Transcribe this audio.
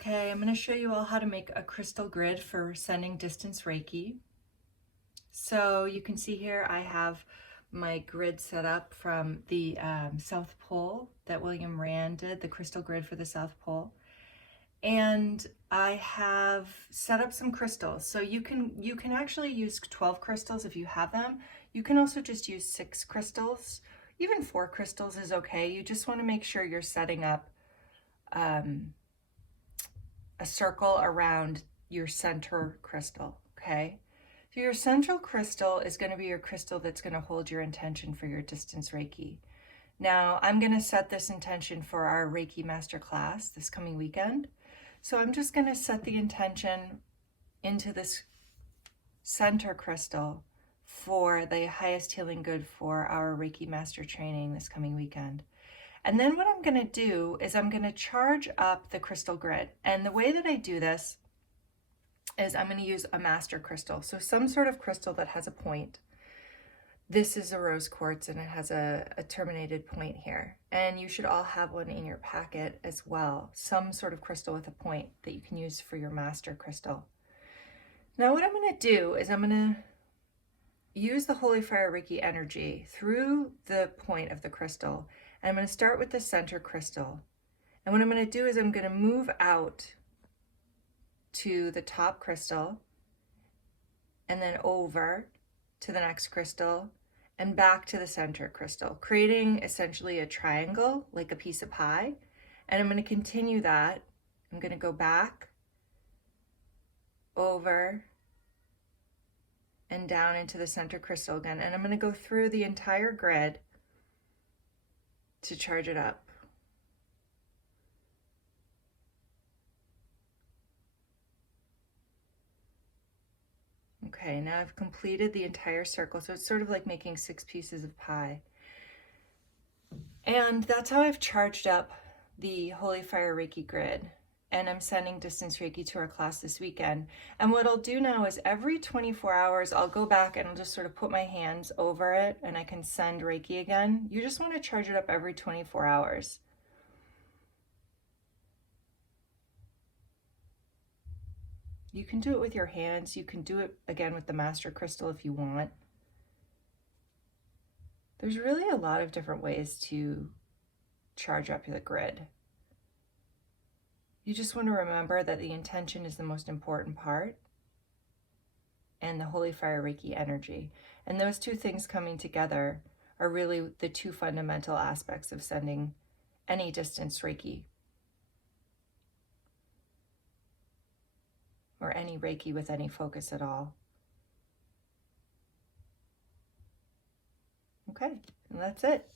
Okay, I'm going to show you all how to make a crystal grid for sending distance Reiki. So you can see here I have my grid set up from the South Pole that William Rand did, the crystal grid for the South Pole. And I have set up some crystals. So you can actually use 12 crystals if you have them. You can also just use 6 crystals. Even 4 crystals is okay. You just want to make sure you're setting up a circle around your center crystal, okay? So your central crystal is going to be your crystal that's going to hold your intention for your distance Reiki. Now, I'm going to set this intention for our Reiki Masterclass this coming weekend. So I'm just going to set the intention into this center crystal for the highest healing good for our Reiki Master training this coming weekend. And then what I'm going to do is I'm going to charge up the crystal grid. And the way that I do this is I'm going to use a master crystal. So some sort of crystal that has a point. This is a rose quartz and it has a terminated point here. And you should all have one in your packet as well. Some sort of crystal with a point that you can use for your master crystal. Now what I'm going to do is I'm going to use the Holy Fire Reiki energy through the point of the crystal. And I'm going to start with the center crystal. And what I'm going to do is I'm going to move out to the top crystal and then over to the next crystal and back to the center crystal, creating essentially a triangle like a piece of pie. And I'm going to continue that. I'm going to go back, over, and down into the center crystal again. And I'm going to go through the entire grid to charge it up. Okay, now I've completed the entire circle. So it's sort of like making 6 pieces of pie. And that's how I've charged up the Holy Fire Reiki grid. And I'm sending distance Reiki to our class this weekend. And what I'll do now is every 24 hours, I'll go back and I'll just sort of put my hands over it and I can send Reiki again. You just want to charge it up every 24 hours. You can do it with your hands. You can do it again with the master crystal if you want. There's really a lot of different ways to charge up the grid. You just want to remember that the intention is the most important part and the Holy Fire Reiki energy. And those two things coming together are really the 2 fundamental aspects of sending any distance Reiki or any Reiki with any focus at all. Okay, and that's it.